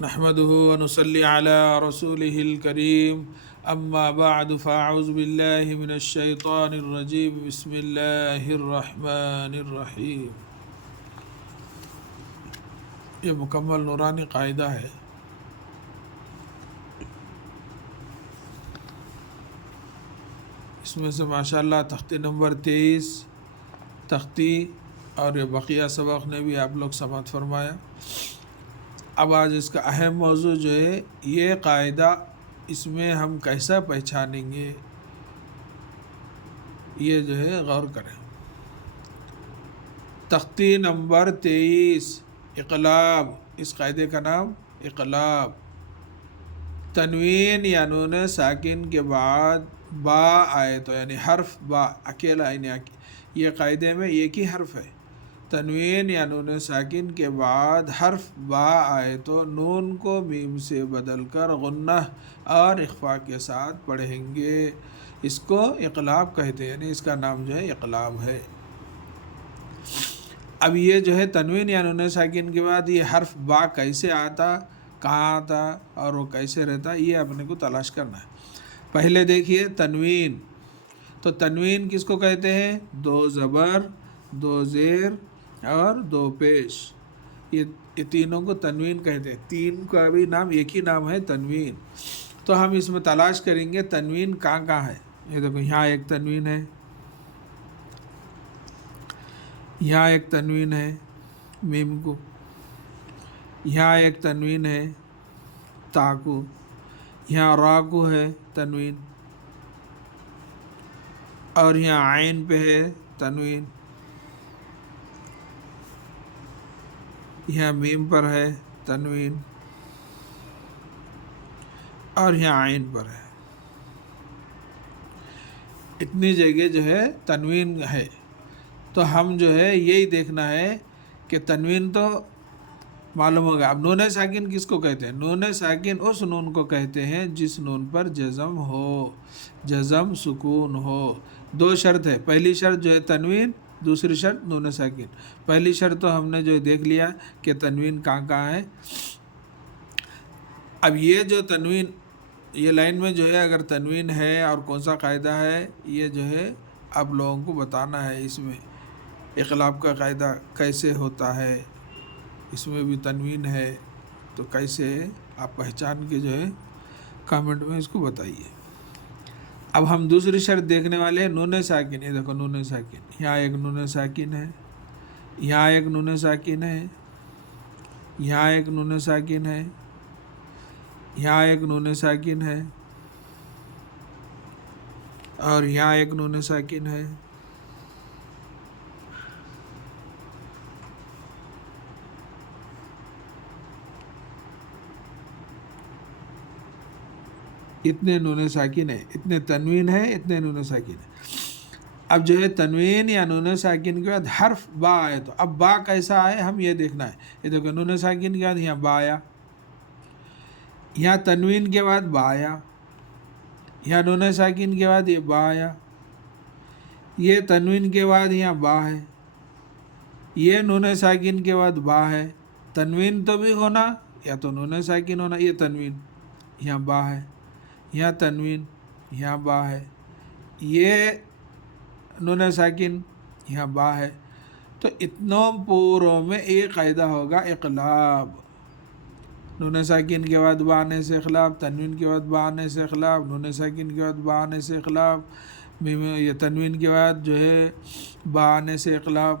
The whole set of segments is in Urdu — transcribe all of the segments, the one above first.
نحمده ونصلي على رسوله الكريم اما بعد فاعوذ بالله من الشيطان الرجيم بسم الله الرحمن الرحیم۔ یہ مکمل نورانی قاعدہ ہے۔ اس میں سے ماشاءاللہ تختی نمبر 23 تختی اور یہ بقیہ سبق نے بھی آپ لوگ سماعت فرمایا۔ اب آج اس کا اہم موضوع جو ہے یہ قاعدہ، اس میں ہم کیسا پہچانیں گے، یہ جو ہے غور کریں۔ تختی نمبر 23 اقلاب، اس قاعدے کا نام اقلاب۔ تنوین یا نون ساکن کے بعد با آئے تو یعنی حرف با اکیلا، یعنی یہ قاعدے میں ایک ہی حرف ہے۔ تنوین یا نون ساکن کے بعد حرف با آئے تو نون کو میم سے بدل کر غنہ اور اخفا کے ساتھ پڑھیں گے۔ اس کو اقلاب کہتے ہیں، یعنی اس کا نام جو ہے اقلاب ہے۔ اب یہ جو ہے تنوین یا نون ساکن کے بعد یہ حرف با کیسے آتا، کہاں آتا اور وہ کیسے رہتا، یہ اپنے کو تلاش کرنا ہے۔ پہلے دیکھیے تنوین، تو تنوین کس کو کہتے ہیں؟ 2 زبر، 2 زیر اور 2 پیش، یہ تینوں کو تنوین کہتے ہیں۔ تین کا بھی نام ایک ہی نام ہے تنوین۔ تو ہم اس میں تلاش کریں گے تنوین کہاں کہاں ہے۔ یہ دیکھو یہاں ایک تنوین ہے، یہاں ایک تنوین ہے میم کو، یہاں ایک تنوین ہے تا کو، یہاں را کو ہے تنوین، اور یہاں عین پہ ہے تنوین، یہاں میم پر ہے تنوین، اور یہاں عین پر ہے۔ اتنی جگہ جو ہے تنوین ہے۔ تو ہم جو ہے یہی دیکھنا ہے کہ تنوین تو معلوم ہوگا۔ اب نون ساکن کس کو کہتے ہیں؟ نون ساکن اس نون کو کہتے ہیں جس نون پر جزم ہو، جزم سکون ہو۔ 2 شرط ہے، پہلی شرط جو ہے تنوین، دوسری شرط نون ساکن۔ پہلی شرط تو ہم نے جو دیکھ لیا کہ تنوین کہاں کہاں ہے۔ اب یہ جو تنوین، یہ لائن میں جو ہے اگر تنوین ہے اور کون سا قاعدہ ہے، یہ جو ہے آپ لوگوں کو بتانا ہے۔ اس میں اقلاب کا قاعدہ کیسے ہوتا ہے، اس میں بھی تنوین ہے تو کیسے آپ پہچان کے جو ہے کامنٹ میں اس کو بتائیے۔ اب ہم دوسری شرط دیکھنے والے ہیں نون ساکن۔ یہ دیکھو نون ساکن، یہاں ایک نون ساکن ہے، یہاں ایک نون ساکن ہے، یہاں ایک نون ساکن ہے، یہاں ایک نون ساکن ہے، اور یہاں ایک نون ساکن ہے۔ اتنے نون ساکن ہے، اتنے تنوین ہے، اتنے نون ساکن ہے۔ اب جو ہے تنوین یا نون ساکن کے بعد حرف با آئے تو اب با کیسا آئے ہم یہ دیکھنا ہے۔ یہ دیکھو نون ساکن کے بعد یہاں با آیا، یہاں تنوین کے بعد با آیا، یہاں نون ساکن کے بعد یہ با آیا، یہ تنوین کے بعد یہاں با ہے، یہ نون ساکن کے بعد با ہے۔ تنوین تو بھی ہونا یا تو نون ساکن ہونا۔ یہ تنوین، یہاں با ہے، یہاں تنوین، یہاں با ہے، یہ نون ساکن، یہاں با ہے۔ تو اتنوں پوروں میں ایک قاعدہ ہوگا اقلاب۔ نون ساکن کے بعد با آنے سے اقلاب، تنوین کے بعد با آنے سے اقلاب، نون ساکن کے بعد با آنے سے اقلاب، یہ تنوین کے بعد جو ہے با آنے سے اقلاب۔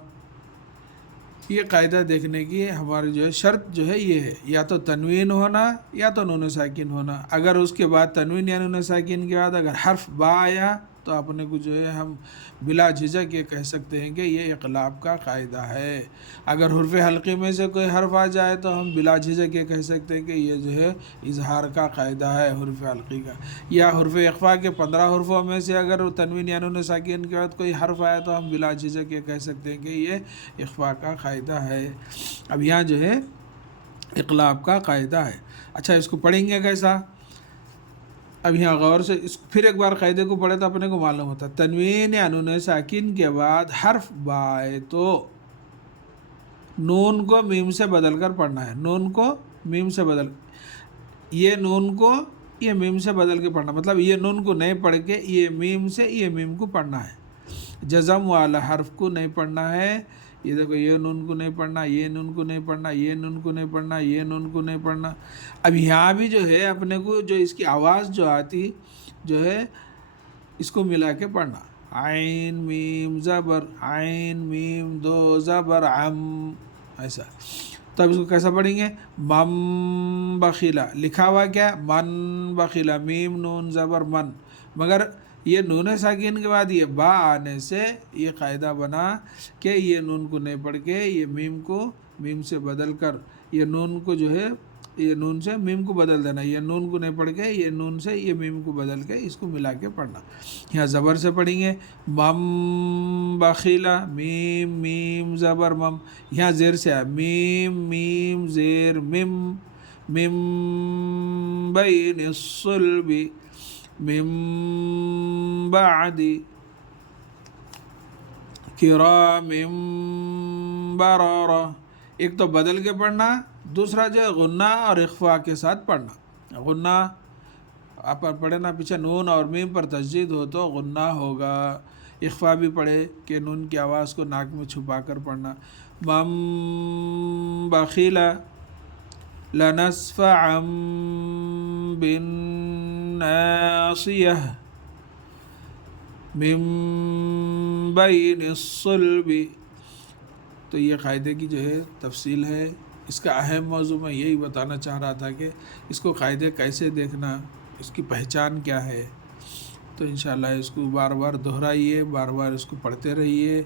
یہ قاعدہ دیکھنے کی ہماری جو ہے شرط جو ہے یہ ہے، یا تو تنوین ہونا یا تو نون ساکن ہونا۔ اگر اس کے بعد تنوین یا نون ساکن کے بعد اگر حرف با آیا تو اپنے کو جو ہے ہم بلا جھجک یہ کہہ سکتے ہیں کہ یہ اقلاب کا قاعدہ ہے۔ اگر حرف حلقی میں سے کوئی حرف آ جائے تو ہم بلا جھجک یہ کہہ سکتے ہیں کہ یہ جو ہے اظہار کا قاعدہ ہے حرف حلقی کا۔ یا حرف اخفا کے 15 حرفوں میں سے اگر تنوین یا نون ساکن کے بعد کوئی حرف آیا تو ہم بلا جھجک یہ کہہ سکتے ہیں کہ یہ اخفا کا قاعدہ ہے۔ اب یہاں جو ہے اقلاب کا قاعدہ ہے۔ اچھا اس کو پڑھیں گے کیسا؟ اب یہاں غور سے اس پھر ایک بار قاعدے کو پڑھے تو اپنے کو معلوم ہوتا ہے۔ تنوین یا نون ساکن کے بعد حرف با آئے تو نون کو میم سے بدل کر پڑھنا ہے، نون کو میم سے بدل، یہ نون کو یہ میم سے بدل کے پڑھنا، مطلب یہ نون کو نہیں پڑھ کے یہ میم سے یہ میم کو پڑھنا ہے، جزم والا حرف کو نہیں پڑھنا ہے، یہ دیکھو یہ نون کو نہیں پڑھنا، یہ نون کو نہیں پڑھنا، یہ نون کو نہیں پڑھنا، یہ نون کو نہیں پڑھنا۔ اب یہاں بھی جو ہے اپنے کو جو اس کی آواز جو آتی جو ہے اس کو ملا کے پڑھنا، عین میم زبر عین میم دو زبر عم، ایسا۔ تو اب اس کو کیسا پڑھیں گے؟ مم بخیلا، لکھا ہوا کیا؟ من بخیلا، میم نون زبر من، مگر یہ نون ساکن کے بعد یہ با آنے سے یہ قاعدہ بنا کہ یہ نون کو نہیں پڑھ کے یہ میم کو میم سے بدل کر، یہ نون کو جو ہے یہ نون سے میم کو بدل دینا، یہ نون کو نہیں پڑھ کے یہ نون سے یہ میم کو بدل کے اس کو ملا کے پڑھنا۔ یہاں زبر سے پڑھیں گے مم بخیلا، میم میم زبر مم، یہاں زیر سے ہے میم میم زیر مم، مم بین الصلب، مم بعد کرام بررہ، ایک تو بدل کے پڑھنا، دوسرا جو ہے غنہ اور اخفاء کے ساتھ پڑھنا۔ غنہ آپ پڑھے نا پیچھے نون اور میم پر تشدید ہو تو غنہ ہوگا، اخفاء بھی پڑھے کہ نون کی آواز کو ناک میں چھپا کر پڑھنا۔ مم بخیلا لنسفعا بالناصیہ من بین الصلب۔ تو یہ قاعدے کی جو ہے تفصیل ہے، اس کا اہم موضوع میں یہی بتانا چاہ رہا تھا کہ اس کو قاعدے کیسے دیکھنا، اس کی پہچان کیا ہے۔ تو انشاءاللہ اس کو بار بار دہرائیے، بار بار اس کو پڑھتے رہیے،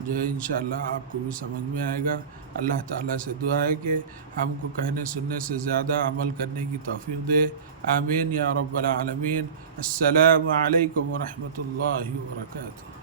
جو ہے انشاءاللہ آپ کو بھی سمجھ میں آئے گا۔ اللہ تعالیٰ سے دعا ہے کہ ہم کو کہنے سننے سے زیادہ عمل کرنے کی توفیق دے، آمین یا رب العالمین۔ السلام علیکم ورحمۃ اللہ وبرکاتہ۔